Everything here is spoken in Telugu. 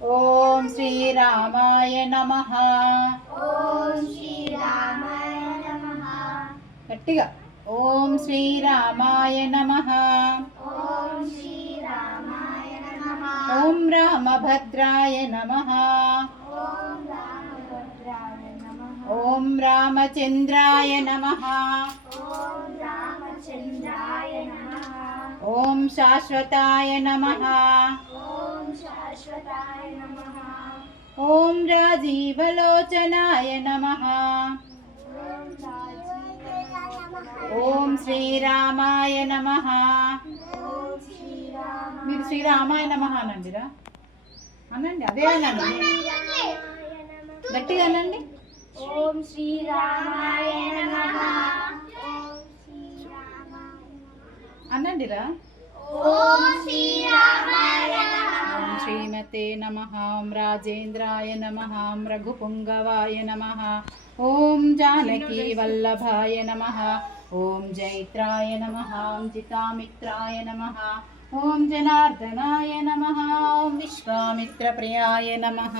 ఓం శ్రీరామాయ నమః. ఓం శ్రీరామాయ నమః. గట్టిగా ఓం శ్రీరామాయ నమః. ఓం శ్రీరామాయ నమః. ఓం రామభద్రాయ నమః. ఓం రామభద్రాయ నమః. ఓం రామచంద్రాయ నమః. ఓం రామచంద్రాయ నమః. ఓం శాశ్వతాయ నమః. ఓం శాశ్వతాయ నమః. ఓం రాజీవలోచనాయ నమః. ఓం రాజీవాయ నమః. ఓం శ్రీరామాయ నమః. ఓం శ్రీరామాయ మీరు శ్రీరామాయ నమః అనండిరా, అనండి, అదే అనండి, నమః. గట్టిగా అనండి. ఓం శ్రీరామాయ నమః. ఓం శ్రీరామాయ అనండిరా. ఓం శ్రీరామాయ నమః. ఓం శ్రీమతే నమః. ఓం రాజేంద్రాయ నమః. ఓం రఘుపుంగవాయ నమః. ఓం జానకీ వల్లభాయ నమః. ఓం జైత్రాయ నమః. ఓం జితామిత్రాయ నమః. ఓం జనార్దనాయ నమః. ఓం విశ్వామిత్రప్రియాయ నమః.